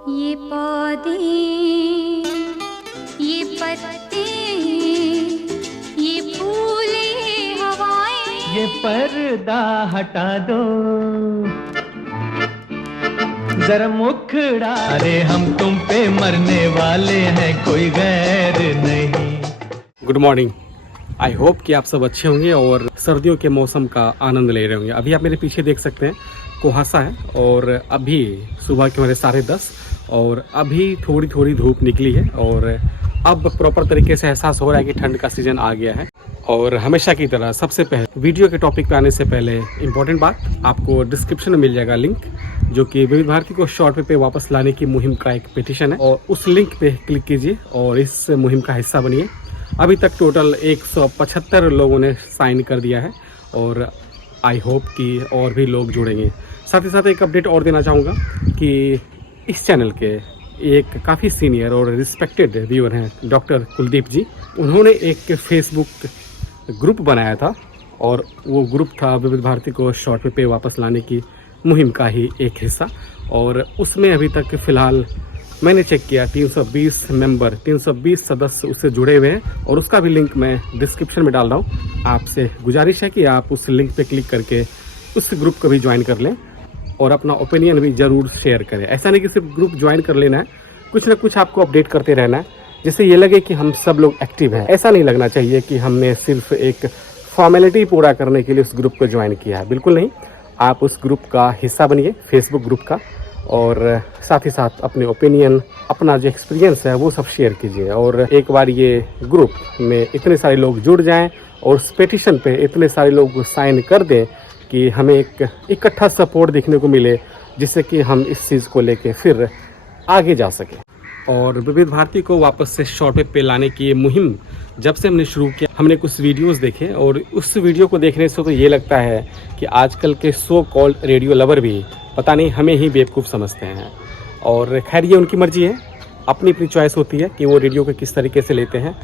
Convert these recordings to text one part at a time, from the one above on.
ये पौधे, ये पत्ते, ये फूले, हवाएं, ये पर्दा हटा दो जरा मुखड़ा, अरे हम तुम पे मरने वाले हैं, कोई गैर नहीं। Good morning. आई होप कि आप सब अच्छे होंगे और सर्दियों के मौसम का आनंद ले रहे होंगे। अभी आप मेरे पीछे देख सकते हैं कुहासा है और अभी सुबह के मेरे 10:30 और अभी थोड़ी थोड़ी धूप निकली है और अब प्रॉपर तरीके से एहसास हो रहा है कि ठंड का सीज़न आ गया है। और हमेशा की तरह सबसे पहले वीडियो के टॉपिक पे आने से पहले इम्पोर्टेंट बात, आपको डिस्क्रिप्शन में मिल जाएगा लिंक, जो कि विविध भारती को शॉर्ट वे पे वापस लाने की मुहिम का एक पिटीशन है और उस लिंक पे क्लिक कीजिए और इस मुहिम का हिस्सा बनिए। अभी तक टोटल 175 लोगों ने साइन कर दिया है और आई होप कि और भी लोग जुड़ेंगे। साथ ही साथ एक अपडेट और देना चाहूँगा कि इस चैनल के एक काफ़ी सीनियर और रिस्पेक्टेड व्यूअर हैं डॉक्टर कुलदीप जी। उन्होंने एक फेसबुक ग्रुप बनाया था और वो ग्रुप था विविध भारती को शॉर्ट वे पे वापस लाने की मुहिम का ही एक हिस्सा। और उसमें अभी तक फ़िलहाल मैंने चेक किया 320 सदस्य उससे जुड़े हुए हैं और उसका भी लिंक मैं डिस्क्रिप्शन में डाल रहा हूँ। आपसे गुजारिश है कि आप उस लिंक पे क्लिक करके उस ग्रुप को भी ज्वाइन कर लें और अपना ओपिनियन भी ज़रूर शेयर करें। ऐसा नहीं कि सिर्फ ग्रुप ज्वाइन कर लेना है, कुछ ना कुछ आपको अपडेट करते रहना है जिससे ये लगे कि हम सब लोग एक्टिव हैं। ऐसा नहीं लगना चाहिए कि हमने सिर्फ एक फॉर्मेलिटी पूरा करने के लिए उस ग्रुप को ज्वाइन किया है, बिल्कुल नहीं। आप उस ग्रुप का हिस्सा बनिए, फेसबुक ग्रुप का, और साथ ही साथ अपने ओपिनियन, अपना जो एक्सपीरियंस है वो सब शेयर कीजिए। और एक बार ये ग्रुप में इतने सारे लोग जुड़ जाएं और उस पिटीशन पे इतने सारे लोग साइन कर दें कि हमें एक इकट्ठा सपोर्ट देखने को मिले, जिससे कि हम इस चीज़ को लेके फिर आगे जा सकें। और विविध भारती को वापस से शॉर्ट वे पे लाने की ये मुहिम जब से हमने शुरू किया, हमने कुछ वीडियोस देखे और उस वीडियो को देखने से तो ये लगता है कि आजकल के सो कॉल्ड रेडियो लवर भी पता नहीं हमें ही बेवकूफ़ समझते हैं। और खैर ये उनकी मर्जी है, अपनी अपनी चॉइस होती है कि वो रेडियो को किस तरीके से लेते हैं।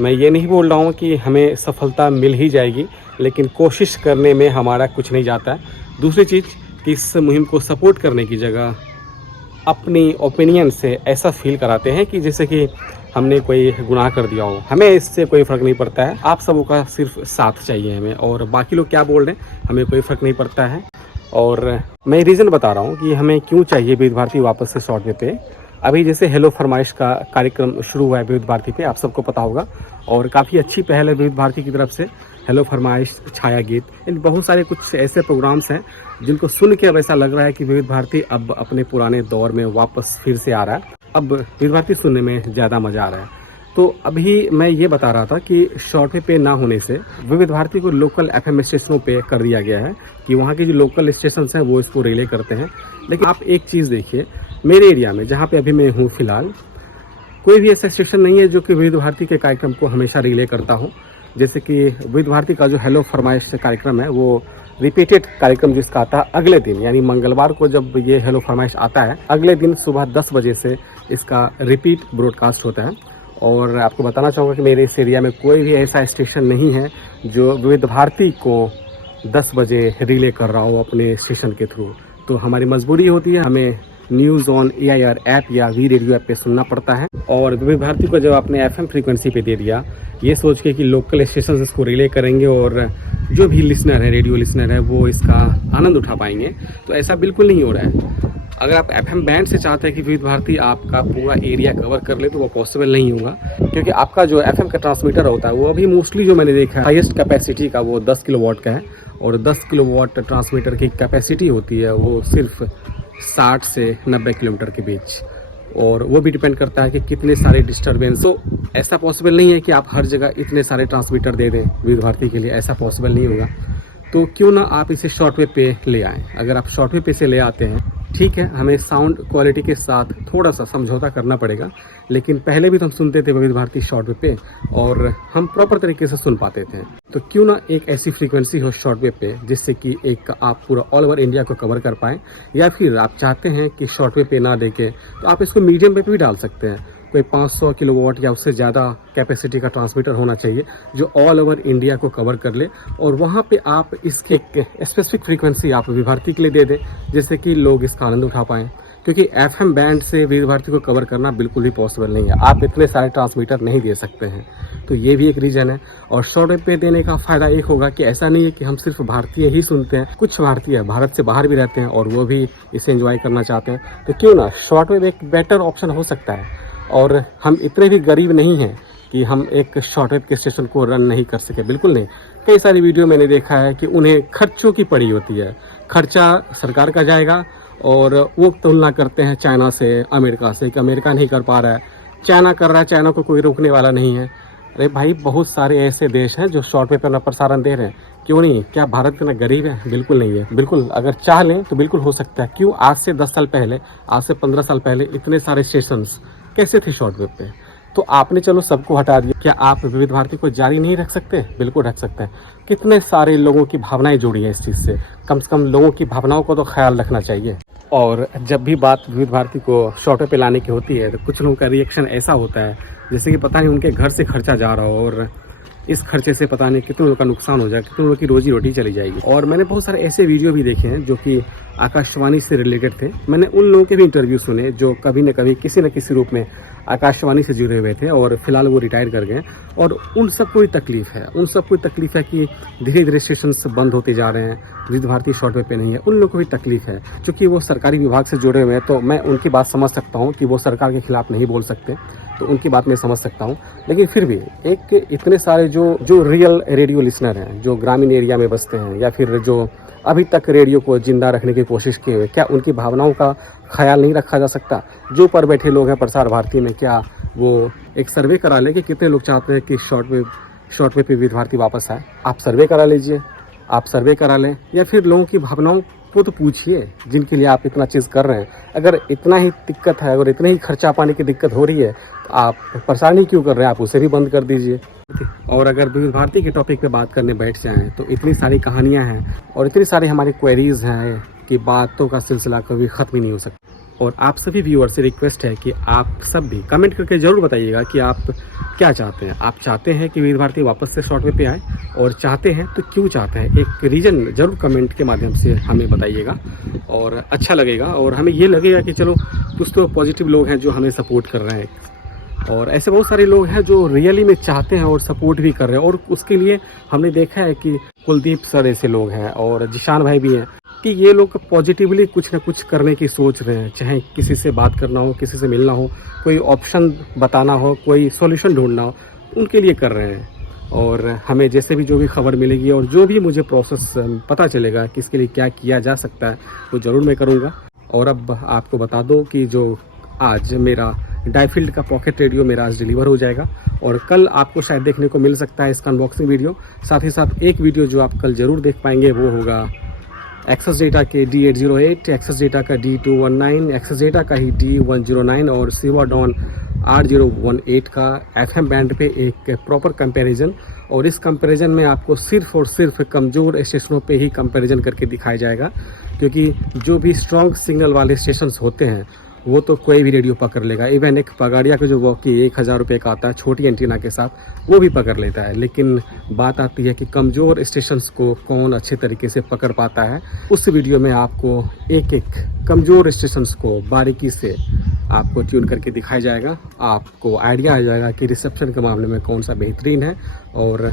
मैं ये नहीं बोल रहा हूँ कि हमें सफलता मिल ही जाएगी, लेकिन कोशिश करने में हमारा कुछ नहीं जाता है। दूसरी चीज़ कि इस मुहिम को सपोर्ट करने की जगह अपनी ओपिनियन से ऐसा फील कराते हैं कि जैसे कि हमने कोई गुनाह कर दिया हो। हमें इससे कोई फ़र्क नहीं पड़ता है, आप सबों का सिर्फ साथ चाहिए हमें, और बाकी लोग क्या बोल रहे हैं हमें कोई फ़र्क नहीं पड़ता है। और मैं रीज़न बता रहा हूँ कि हमें क्यों चाहिए विविध भारती वापस से शॉर्ट वे पे। अभी जैसे हेलो फरमाइश का कार्यक्रम शुरू हुआ है विविध भारती पे, आप सबको पता होगा, और काफ़ी अच्छी पहल है विविध भारती की तरफ से। हेलो फरमाइश, छाया गीत, इन बहुत सारे कुछ ऐसे प्रोग्राम्स हैं जिनको सुन के अब ऐसा लग रहा है कि विविध भारती अब अपने पुराने दौर में वापस फिर से आ रहा है। अब विविध भारती सुनने में ज़्यादा मज़ा आ रहा है। तो अभी मैं ये बता रहा था कि शॉर्ट वे पे ना होने से विविध भारती को लोकल FM स्टेशनों पे कर दिया गया है कि वहाँ के जो लोकल स्टेशन हैं वो इसको रिले करते हैं। लेकिन आप एक चीज़ देखिए, मेरे एरिया में जहाँ पे अभी मैं हूँ फ़िलहाल, कोई भी ऐसा स्टेशन नहीं है जो कि विविध भारती के कार्यक्रम को हमेशा रिले करता हो। जैसे कि विविध भारती का जो हेलो फरमाइश कार्यक्रम है वो रिपीटेड कार्यक्रम जिसका आता है अगले दिन, यानी मंगलवार को जब ये हेलो फरमाइश आता है, अगले दिन सुबह 10 बजे से इसका रिपीट ब्रॉडकास्ट होता है। और आपको बताना चाहूँगा कि मेरे इस एरिया में कोई भी ऐसा स्टेशन नहीं है जो विविध भारती को 10 बजे रिले कर रहा हो अपने स्टेशन के थ्रू। तो हमारी मजबूरी होती है, हमें न्यूज़ ऑन AIR ऐप या वी रेडियो ऐप पे सुनना पड़ता है। और विविध भारती को जब आपने FM फ्रीक्वेंसी पे दे दिया, ये सोच के कि लोकल स्टेशन इसको रिले करेंगे और जो भी लिसनर है, रेडियो लिसनर है, वो इसका आनंद उठा पाएंगे, तो ऐसा बिल्कुल नहीं हो रहा है। अगर आप FM बैंड से चाहते हैं कि विविध भारती आपका पूरा एरिया कवर कर ले तो वो पॉसिबल नहीं होगा, क्योंकि आपका जो FM का ट्रांसमीटर होता है वो अभी मोस्टली जो मैंने देखा है हाईएस्ट कैपेसिटी का वो 10 किलोवाट का है, और 10 किलोवाट ट्रांसमीटर की कैपेसिटी होती है वो सिर्फ 60 से 90 किलोमीटर के बीच, और वो भी डिपेंड करता है कि कितने सारे डिस्टर्बेंस। तो ऐसा पॉसिबल नहीं है कि आप हर जगह इतने सारे ट्रांसमीटर दे दें विविध भारती के लिए, ऐसा पॉसिबल नहीं होगा। तो क्यों ना आप इसे शॉर्ट वे पे ले आएँ। अगर आप शॉर्ट वे पे से ले आते हैं, ठीक है, हमें साउंड क्वालिटी के साथ थोड़ा सा समझौता करना पड़ेगा, लेकिन पहले भी तो हम सुनते थे विविध भारती शॉर्ट वे पे और हम प्रॉपर तरीके से सुन पाते थे। तो क्यों ना एक ऐसी फ्रीक्वेंसी हो शॉर्ट वे पे जिससे कि एक आप पूरा ऑल ओवर इंडिया को कवर कर पाएँ, या फिर आप चाहते हैं कि शॉर्ट वे पे ना देखें तो आप इसको मीडियम पे भी डाल सकते हैं। कोई 500 किलोवाट या उससे ज़्यादा कैपेसिटी का ट्रांसमीटर होना चाहिए जो ऑल ओवर इंडिया को कवर कर ले, और वहाँ पे आप इसकी एक स्पेसिफिक फ्रीक्वेंसी आप विविध भारती के लिए दे दें जिससे कि लोग इसका आनंद उठा पाएँ। क्योंकि FM बैंड से विविध भारती को कवर करना बिल्कुल भी पॉसिबल नहीं है। आप इतने सारे ट्रांसमीटर नहीं दे सकते हैं, तो ये भी एक रीज़न है। और शॉर्ट वेव पे देने का फ़ायदा एक होगा कि ऐसा नहीं है कि हम सिर्फ भारतीय ही सुनते हैं, कुछ भारतीय भारत से बाहर भी रहते हैं और वो भी इसे एंजॉय करना चाहते हैं, तो क्यों ना शॉर्ट वेव एक बेटर ऑप्शन हो सकता है। और हम इतने भी गरीब नहीं हैं कि हम एक शॉर्ट वेव के स्टेशन को रन नहीं कर सके, बिल्कुल नहीं। कई सारी वीडियो मैंने देखा है कि उन्हें खर्चों की पड़ी होती है, खर्चा सरकार का जाएगा और वो तुलना करते हैं चाइना से, अमेरिका से, कि अमेरिका नहीं कर पा रहा है, चाइना कर रहा है, चाइना को कोई रोकने वाला नहीं है। अरे भाई, बहुत सारे ऐसे देश हैं जो शॉर्ट वेव पर प्रसारण दे रहे हैं, क्यों नहीं? क्या भारत इतना गरीब है? बिल्कुल नहीं है। बिल्कुल अगर चाह लें तो बिल्कुल हो सकता है। क्यों आज से 10 साल पहले, आज से 15 साल पहले इतने सारे स्टेशंस कैसे थे शॉर्ट वेव पे? तो आपने चलो सबको हटा दिया, क्या आप विविध भारती को जारी नहीं रख सकते? बिल्कुल रख सकते हैं। कितने सारे लोगों की भावनाएं जुड़ी हैं इस चीज़ से, कम से कम लोगों की भावनाओं को तो ख्याल रखना चाहिए। और जब भी बात विविध भारती को शॉर्ट वेव पे लाने की होती है तो कुछ लोगों का रिएक्शन ऐसा होता है जैसे कि पता नहीं उनके घर से खर्चा जा रहा हो और इस खर्चे से पता नहीं कितने लोगों का नुकसान हो जाए, कितने लोगों की रोजी रोटी चली जाएगी। और मैंने बहुत सारे ऐसे वीडियो भी देखे हैं जो कि आकाशवाणी से रिलेटेड थे। मैंने उन लोगों के भी इंटरव्यू सुने जो कभी न कभी किसी न किसी रूप में आकाशवाणी से जुड़े हुए थे और फिलहाल वो रिटायर कर गए। और उन सब कोई तकलीफ है, उन सब कोई तकलीफ है कि धीरे धीरे स्टेशन बंद होते जा रहे हैं, विविध भारती शॉर्ट वेव पे नहीं है। उन लोगों को भी तकलीफ है क्योंकि वो सरकारी विभाग से जुड़े हुए हैं, तो मैं उनकी बात समझ सकता हूँ कि वो सरकार के खिलाफ नहीं बोल सकते, तो उनकी बात मैं समझ सकता हूँ। लेकिन फिर भी एक इतने सारे जो रियल रेडियो लिसनर हैं, जो ग्रामीण एरिया में बसते हैं या फिर जो अभी तक रेडियो को जिंदा रखने की कोशिश किए हुए, क्या उनकी भावनाओं का ख्याल नहीं रखा जा सकता? जो पर बैठे लोग हैं प्रसार भारती में, क्या वो एक सर्वे करा लें कि कितने लोग चाहते हैं कि शॉर्ट वेव पे विविध भारती वापस आए? आप सर्वे करा लीजिए, आप सर्वे करा लें, या फिर लोगों की भावनाओं को तो पूछिए जिनके लिए आप इतना चीज़ कर रहे हैं। अगर इतना ही दिक्कत है, अगर इतने ही खर्चा पाने की दिक्कत हो रही है, तो आप परेशानी क्यों कर रहे हैं? आप उसे भी बंद कर दीजिए। और अगर विविध भारती के टॉपिक पे बात करने बैठ जाएं तो इतनी सारी कहानियां हैं और इतनी सारी हमारी क्वेरीज हैं कि बातों का सिलसिला कभी ख़त्म ही नहीं हो सकता। और आप सभी व्यूअर से रिक्वेस्ट है कि आप सब भी कमेंट करके ज़रूर बताइएगा कि आप क्या चाहते हैं। आप चाहते हैं कि विविध भारती वापस से शॉर्ट वेव पे आए, और चाहते हैं तो क्यों चाहते हैं? एक रीज़न ज़रूर कमेंट के माध्यम से हमें बताइएगा और अच्छा लगेगा, और हमें ये लगेगा कि चलो कुछ तो पॉजिटिव लोग हैं जो हमें सपोर्ट कर रहे हैं। और ऐसे बहुत सारे लोग हैं जो रियली में चाहते हैं और सपोर्ट भी कर रहे हैं, और उसके लिए हमने देखा है कि कुलदीप सर ऐसे लोग हैं और जिशान भाई भी हैं कि ये लोग पॉजिटिवली कुछ ना कुछ करने की सोच रहे हैं। चाहे किसी से बात करना हो, किसी से मिलना हो, कोई ऑप्शन बताना हो, कोई सॉल्यूशन ढूंढना हो, उनके लिए कर रहे हैं। और हमें जैसे भी जो भी खबर मिलेगी और जो भी मुझे प्रोसेस पता चलेगा कि इसके लिए क्या किया जा सकता है, वो ज़रूर मैं करूँगा। और अब आपको बता दो कि जो आज मेरा डायफील्ड का पॉकेट रेडियो मेरा आज डिलीवर हो जाएगा, और कल आपको शायद देखने को मिल सकता है इसका अनबॉक्सिंग वीडियो। साथ ही साथ एक वीडियो जो आप कल ज़रूर देख पाएंगे वो होगा एक्सेस डेटा के D808, एक्सेस डेटा का D219, एक्सेस डेटा का ही D109 और सिवा डॉन R018 का FM बैंड पे एक प्रॉपर कंपैरिजन। और इस कंपैरिजन में आपको सिर्फ और सिर्फ कमज़ोर स्टेशनों पे ही कंपैरिजन करके दिखाया जाएगा, क्योंकि जो भी स्ट्रॉन्ग सिग्नल वाले स्टेशंस होते हैं वो तो कोई भी रेडियो पकड़ लेगा। इवन एक पगाड़िया का जो वॉकी 1000 रुपये का आता है छोटी एंटीना के साथ, वो भी पकड़ लेता है। लेकिन बात आती है कि कमज़ोर स्टेशंस को कौन अच्छे तरीके से पकड़ पाता है। उस वीडियो में आपको एक एक कमज़ोर स्टेशंस को बारीकी से आपको ट्यून करके दिखाया जाएगा। आपको आइडिया आ जाएगा कि रिसेप्शन के मामले में कौन सा बेहतरीन है, और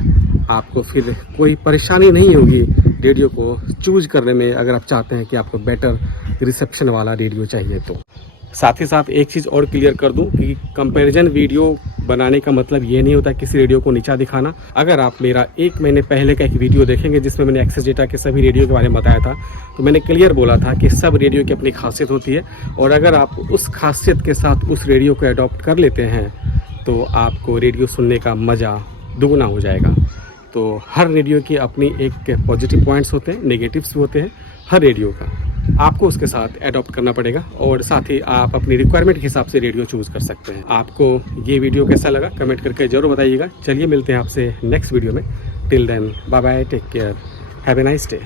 आपको फिर कोई परेशानी नहीं होगी रेडियो को चूज करने में, अगर आप चाहते हैं कि आपको बेटर रिसेप्शन वाला रेडियो चाहिए तो। साथ ही साथ एक चीज़ और क्लियर कर दूं कि कंपैरिजन वीडियो बनाने का मतलब ये नहीं होता किसी रेडियो को नीचा दिखाना। अगर आप मेरा 1 महीने पहले का एक वीडियो देखेंगे जिसमें मैंने एक्सेस डेटा के सभी रेडियो के बारे में बताया था, तो मैंने क्लियर बोला था कि सब रेडियो की अपनी खासियत होती है, और अगर आप उस खासियत के साथ उस रेडियो को अडॉप्ट कर लेते हैं तो आपको रेडियो सुनने का मज़ा दुगना हो जाएगा। तो हर रेडियो की अपनी एक पॉजिटिव पॉइंट्स होते हैं, नेगेटिव्स भी होते हैं हर रेडियो का। आपको उसके साथ अडॉप्ट करना पड़ेगा, और साथ ही आप अपनी रिक्वायरमेंट के हिसाब से रेडियो चूज़ कर सकते हैं। आपको ये वीडियो कैसा लगा कमेंट करके ज़रूर बताइएगा। चलिए मिलते हैं आपसे नेक्स्ट वीडियो में। Till then bye bye, take care, have a nice day.